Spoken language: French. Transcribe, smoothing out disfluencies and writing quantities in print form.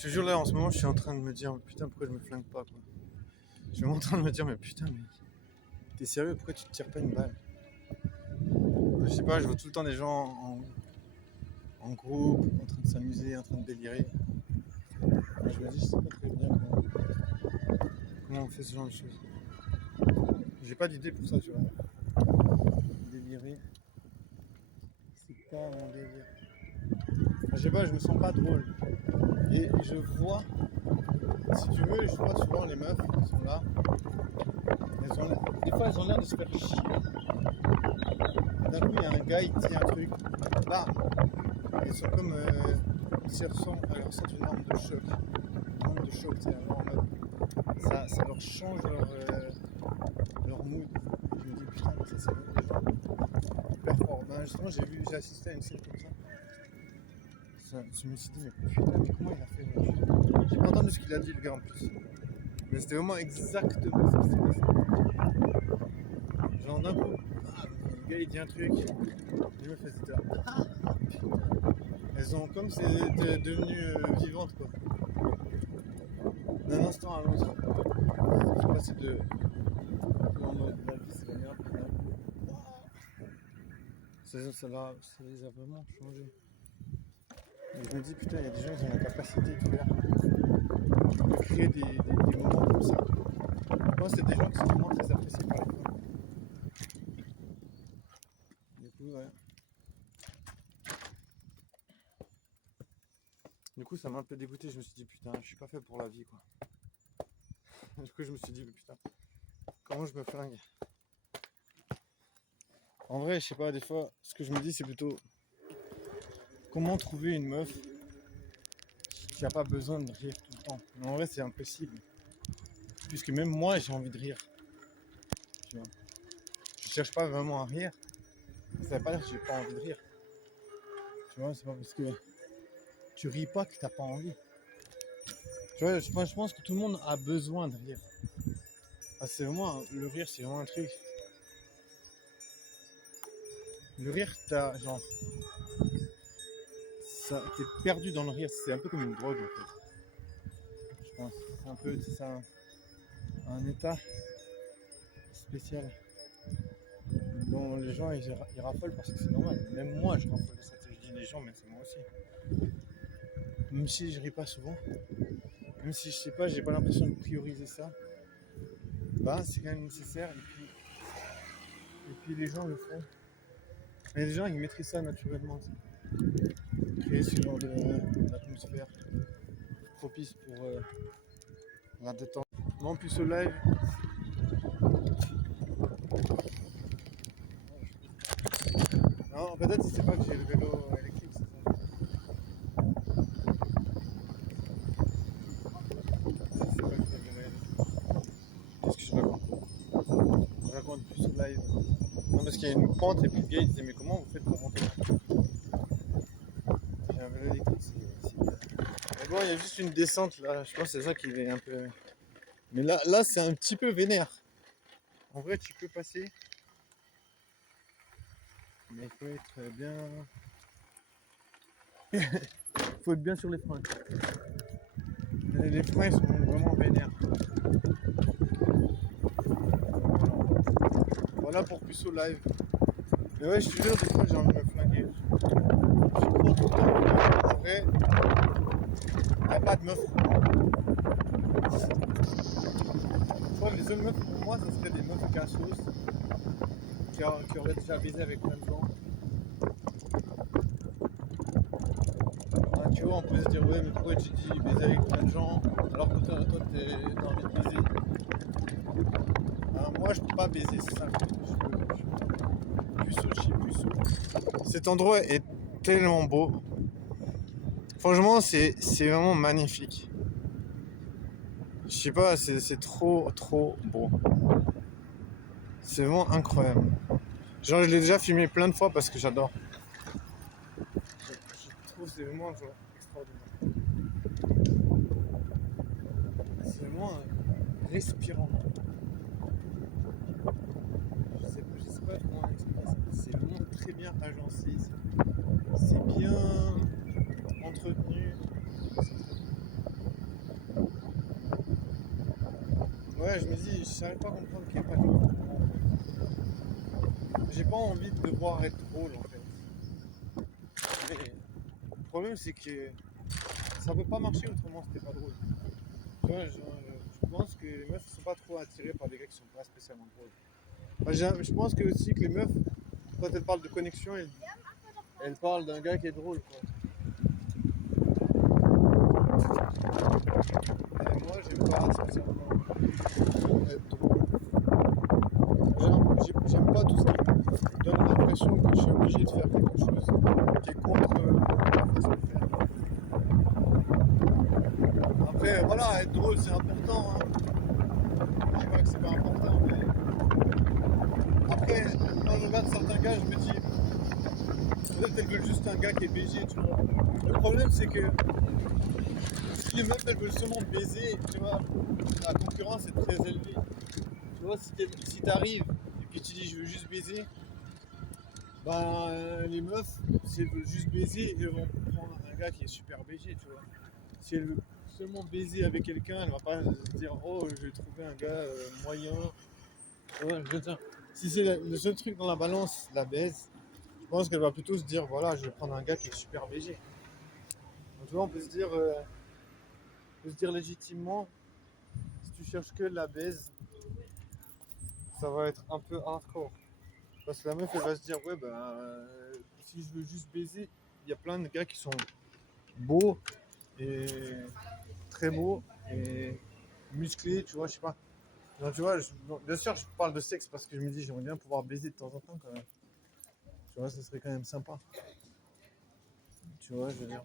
Je te jure, là, en ce moment, je suis en train de me dire, putain, pourquoi je me flingue pas, quoi. Je suis en train de me dire, mais putain, mais t'es sérieux, pourquoi tu te tires pas une balle? Je sais pas, je vois tout le temps des gens en groupe, en train de s'amuser, en train de délirer. Moi, je me dis, je sais pas très bien comment on fait ce genre de choses. J'ai pas d'idée pour ça, tu vois. Délirer, c'est pas mon délire. Enfin, je sais pas, je me sens pas drôle. Et je vois, si tu veux, je vois souvent les meufs qui sont là. Des fois, elles ont l'air de se faire chier. D'un coup, il y a un gars, il dit un truc. Là, ils sont comme s'ils ressentent une arme de choc. Une arme de choc, c'est en mode. Ça leur change leur mood. Je me dis, putain, mais ça c'est hyper fort. Ben, justement, j'ai assisté à une scène comme ça. Je me suis dit, mais putain, mais comment il a fait? J'ai pas entendu ce qu'il a dit, le gars, en plus. Mais c'était vraiment exactement ce qui s'est passé. Genre d'un coup, le gars il dit un truc, les meufs elles étaient là. Elles ont comme si elles étaient devenues vivantes, quoi. D'un instant à l'autre. Je passais de. En mode la vie c'est la merde. Ça les a vraiment changé. Et je me dis putain, il y a des gens qui ont la capacité de faire. De créer des moments comme ça. Moi c'est des gens qui sont vraiment très appréciés par les femmes. Du coup, ouais. Du coup, ça m'a un peu dégoûté. Je me suis dit, putain, je suis pas fait pour la vie, quoi. Du coup, je me suis dit, mais putain, comment je me flingue? En vrai, je sais pas, des fois, ce que je me dis, c'est plutôt comment trouver une meuf qui a pas besoin de rire tout le temps. Mais en vrai, c'est impossible. Puisque même moi, j'ai envie de rire. Tu vois. Je cherche pas vraiment à rire. Ça veut pas dire que j'ai pas envie de rire. Tu vois, c'est pas parce que tu ris pas que t'as pas envie. Tu vois, je pense que tout le monde a besoin de rire. Ah, c'est vraiment, le rire, c'est vraiment un truc. Le rire, t'as genre, t'es perdu dans le rire. C'est un peu comme une drogue en fait. Je pense. C'est un peu, c'est ça, un état spécial dont les gens ils raffolent parce que c'est normal. Même moi, je raffole de ça. Je dis les gens, mais c'est moi aussi. Même si je ris pas souvent, même si je sais pas, j'ai pas l'impression de prioriser ça. Bah, c'est quand même nécessaire. Et puis les gens le font. Et les gens ils maîtrisent ça naturellement. Créer ce genre d'atmosphère propice pour la détente. Moi en plus au live. Non, peut-être c'est pas que j'ai le vélo électrique, c'est ça. C'est pas que j'ai le vélo électrique. Qu'est-ce que je raconte? Je raconte plus au live. Non, parce qu'il y a une pente et puis le gars il disait mais comment vous faites pour monter? J'ai un vélo électrique, c'est bien. Mais bon, il y a juste une descente là, je pense que c'est ça qui est un peu. Mais là c'est un petit peu vénère. En vrai tu peux passer. Mais il faut être bien. Faut être bien sur les freins. Les freins sont vraiment vénères. Voilà pour Puceau Live. Mais ouais, je te jure, des fois j'ai envie de me flinguer. Je crois tout le temps. En vrai, il n'y a pas de meuf pour moi. Je crois que les seules meufs pour moi, ça serait des meufs cassos qui auraient déjà baisé avec plein de gens. Ah, tu vois, on peut se dire, ouais, mais pourquoi tu dis baiser avec plein de gens alors que toi t'as envie de baiser? Alors, moi, je peux pas baiser, c'est ça. Puceau, chez Puceau. Cet endroit est tellement beau. Franchement, c'est vraiment magnifique. Je sais pas, c'est trop beau. C'est vraiment incroyable. Genre, je l'ai déjà filmé plein de fois parce que j'adore. Je trouve que c'est vraiment genre extraordinaire. C'est vraiment respirant. Je sais pas comment expliquer ça. C'est vraiment très bien agencé. C'est bien entretenu. Ouais, je me dis, je n'arrive pas à comprendre qu'il n'y a pas de meuf. J'ai pas envie de devoir être drôle en fait. Mais le problème c'est que ça peut pas marcher autrement si t'es pas drôle. Tu vois, je pense que les meufs sont pas trop attirées par des gars qui sont pas spécialement drôles. Enfin, je pense que aussi que les meufs, quand elles parlent de connexion, elles parlent d'un gars qui est drôle quoi. Et moi j'aime pas spécialement être drôle. J'aime pas tout ce qui me donne l'impression que je suis obligé de faire quelque chose qui est contre ma façon de faire. Après, voilà, être drôle c'est important. Hein. Je dis pas que c'est pas important, mais après, quand je regarde certains gars, je me dis, peut-être elles veulent juste un gars qui est BG, tu vois. Le problème c'est que si les meufs elles veulent seulement baiser, tu vois, la concurrence est très élevée. Tu vois, si t'arrives et puis tu dis je veux juste baiser, ben les meufs, si elles veulent juste baiser, elles vont prendre un gars qui est super BG, tu vois. Si elle veut seulement baiser avec quelqu'un, elle va pas se dire oh je vais trouver un gars moyen. Ouais, je veux dire, si c'est le seul truc dans la balance, la baise, je pense qu'elle va plutôt se dire voilà je vais prendre un gars qui est super BG. Donc tu vois, on peut se dire légitimement, si tu cherches que la baise, ça va être un peu hardcore. Parce que la meuf elle va se dire ouais si je veux juste baiser, il y a plein de gars qui sont beaux et très beaux et musclés, tu vois, je sais pas. Non, tu vois, bon, bien sûr, je parle de sexe parce que je me dis, j'aimerais bien pouvoir baiser de temps en temps quand même. Tu vois, ce serait quand même sympa. Tu vois, je veux dire.